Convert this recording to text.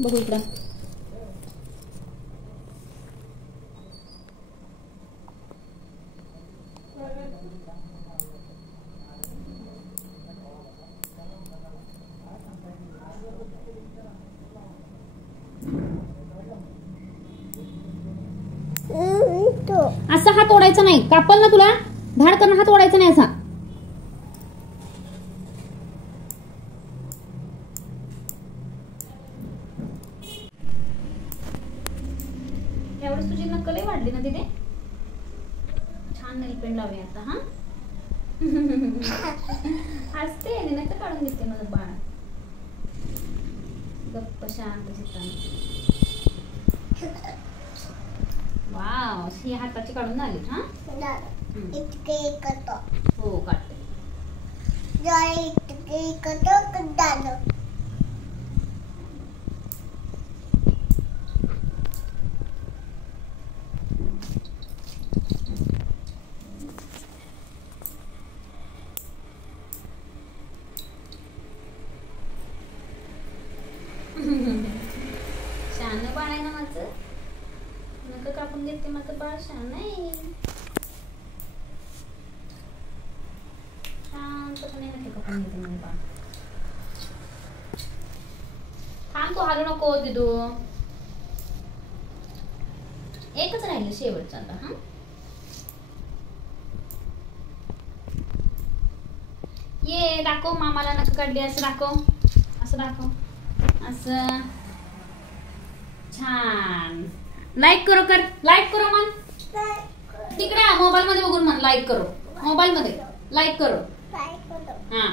बघू इकडं. असा हात ओढायचा नाही, कापल ना तुला. धाड करणं, हात ओढायचा नाही असा. एवढीच तुझी नक्कल वाढली ना तिथे. छान नेल पेंट लावूया आता. हा हसते नाही तर काढून घेते माझं बाळ. गप्प शांत चित्ताने. वाव, ही हाताची काढून झाली. हा इतके करतो. हो काढते. इतके करतो दादा. शान बाळ आहे ना माझं. नका कापून देते माझं बाळ. शान आहे. शांतपणे नका कापून देते माझं बाळ. थांब, तू हालू नको दिदू. एकच राहिलं शेवटचं आता. हा ये दाखव मामाला नख काढली. असं दाखव, असं दाखव, असं. छान. लाईक करो कर. लाईक करो मन. तिकडे मोबाईल मध्ये बघून मन लाईक करो. मोबाईल मध्ये लाईक करो. हा